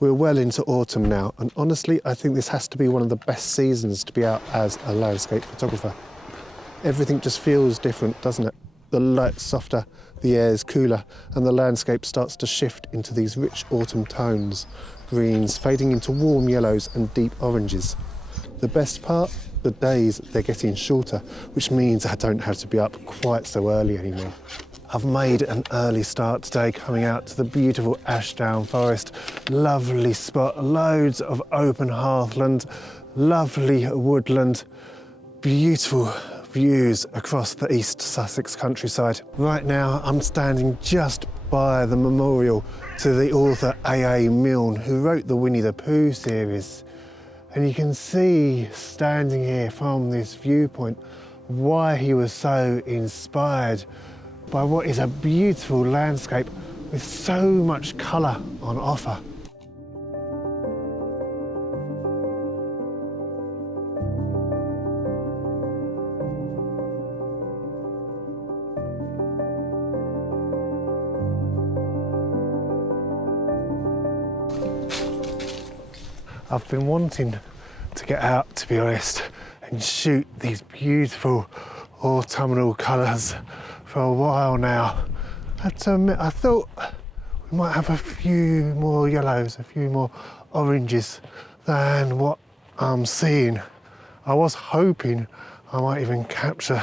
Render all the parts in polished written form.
We're well into autumn now, and honestly, I think this has to be one of the best seasons to be out as a landscape photographer. Everything just feels different, doesn't it? The light's softer, the air's cooler, and the landscape starts to shift into these rich autumn tones, greens fading into warm yellows and deep oranges. The best part? The days, they're getting shorter, which means I don't have to be up quite so early anymore. I've made an early start today coming out to the beautiful Ashdown Forest. Lovely spot, loads of open heathland, lovely woodland, beautiful views across the East Sussex countryside. Right now I'm standing just by the memorial to the author A.A. Milne, who wrote the Winnie the Pooh series. And you can see, standing here from this viewpoint, why he was so inspired by what is a beautiful landscape with so much colour on offer. I've been wanting to get out, to be honest, and shoot these beautiful autumnal colours for a while now. I have to admit, I thought we might have a few more yellows, a few more oranges than what I'm seeing. I was hoping I might even capture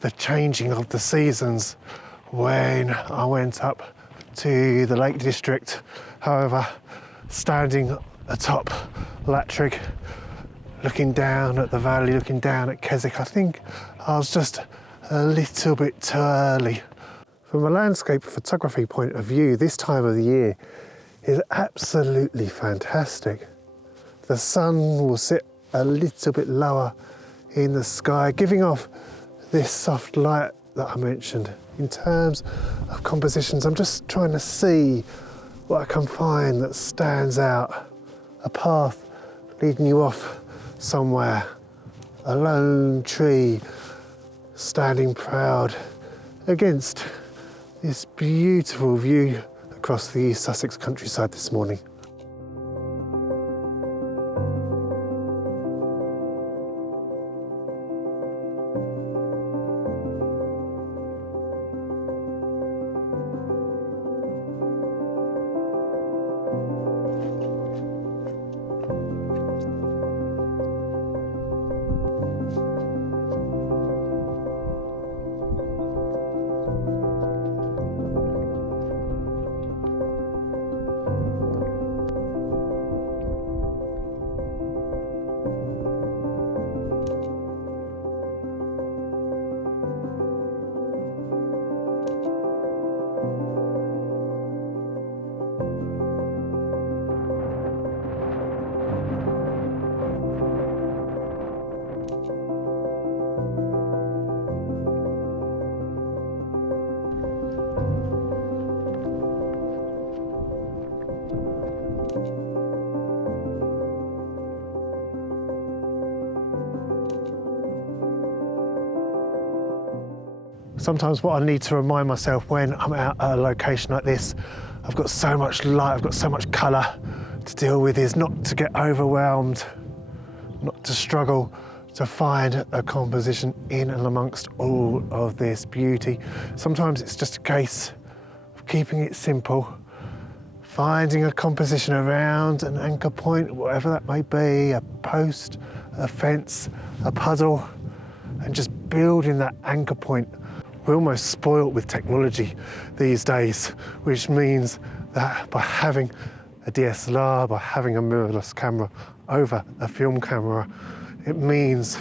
the changing of the seasons when I went up to the Lake District. However, standing atop Latrig, looking down at the valley, looking down at Keswick, I think I was just a little bit too early. From a landscape photography point of view, this time of the year is absolutely fantastic. The sun will sit a little bit lower in the sky, giving off this soft light that I mentioned. In terms of compositions, I'm just trying to see what I can find that stands out. A path leading you off somewhere, a lone tree standing proud against this beautiful view across the East Sussex countryside this morning. Sometimes what I need to remind myself when I'm out at a location like this, I've got so much light, I've got so much colour to deal with, is not to get overwhelmed, not to struggle to find a composition in and amongst all of this beauty. Sometimes it's just a case of keeping it simple, finding a composition around an anchor point, whatever that may be, a post, a fence, a puddle, and just building that anchor point. We're almost spoilt with technology these days, which means that by having a DSLR, by having a mirrorless camera over a film camera, it means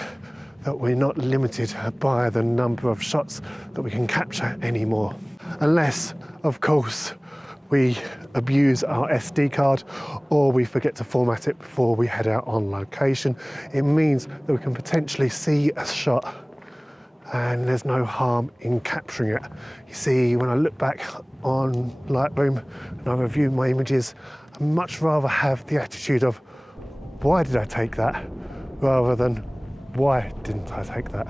that we're not limited by the number of shots that we can capture anymore. Unless, of course, we abuse our SD card or we forget to format it before we head out on location. It means that we can potentially see a shot and there's no harm in capturing it. You see, when I look back on Lightroom and I review my images, I'd much rather have the attitude of, why did I take that? Rather than, why didn't I take that?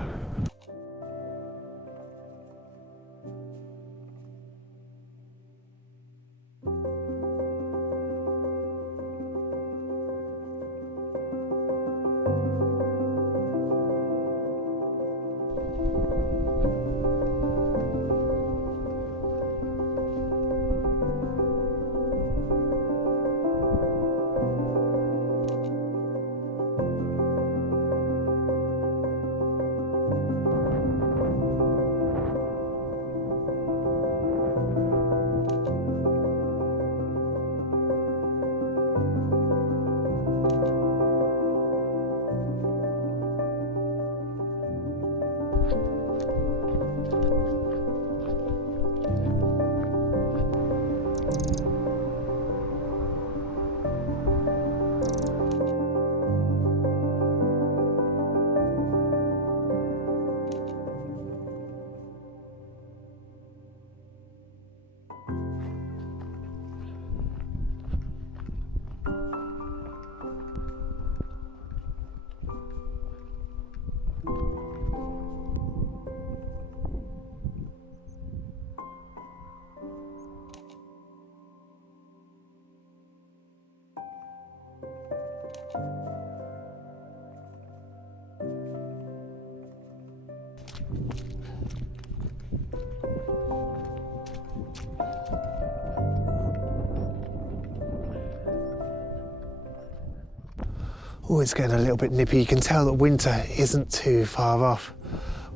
Oh, it's getting a little bit nippy. You can tell that winter isn't too far off.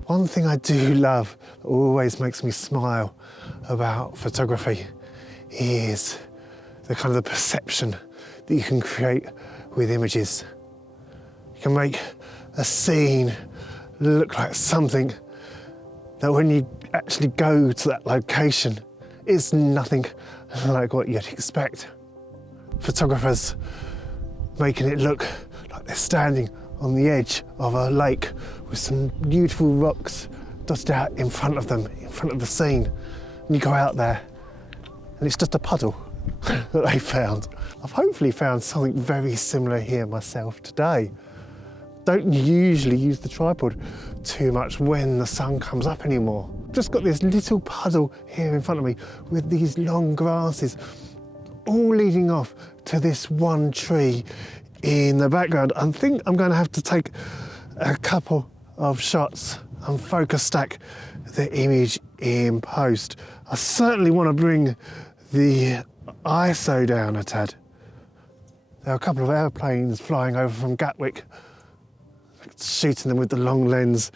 One thing I do love, that always makes me smile about photography, is the kind of the perception that you can create with images. You can make a scene look like something that when you actually go to that location, it's nothing like what you'd expect. Photographers making it look like they're standing on the edge of a lake with some beautiful rocks dotted out in front of them, in front of the scene. And you go out there and it's just a puddle that they found. I've hopefully found something very similar here myself today. Don't usually use the tripod too much when the sun comes up anymore. Just got this little puddle here in front of me with these long grasses all leading off to this one tree in the background. I think I'm going to have to take a couple of shots and focus stack the image in post. I certainly want to bring the ISO down a tad. There are a couple of airplanes flying over from Gatwick, shooting them with the long lens.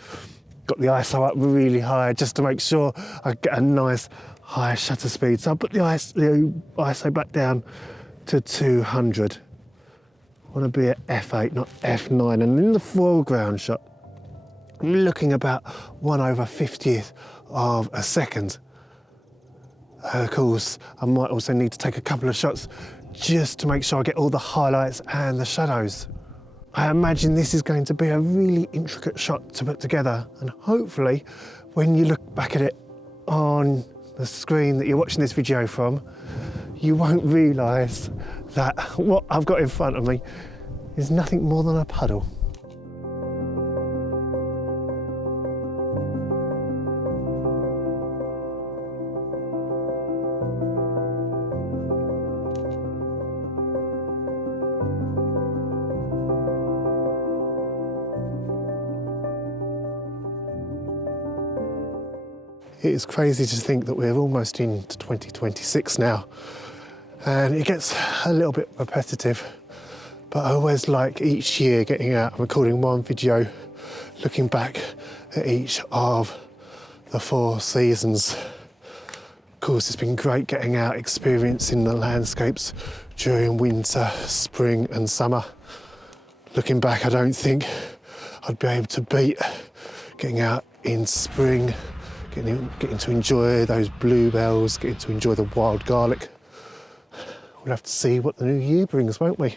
Got the ISO up really high just to make sure I get a nice high shutter speed. So I'll put the ISO back down to 200. I want to be at f8, not f9. And in the foreground shot, I'm looking about 1/50th of a second. Of course, I might also need to take a couple of shots just to make sure I get all the highlights and the shadows. I imagine this is going to be a really intricate shot to put together, and hopefully when you look back at it on the screen that you're watching this video from, you won't realise that what I've got in front of me is nothing more than a puddle. It is crazy to think that we're almost into 2026 now, and it gets a little bit repetitive, but I always like each year getting out and recording one video looking back at each of the 4 seasons. Of course, it's been great getting out, experiencing the landscapes during winter, spring and summer. Looking back, I don't think I'd be able to beat getting out in spring, getting to enjoy those bluebells, getting to enjoy the wild garlic. We'll have to see what the new year brings, won't we?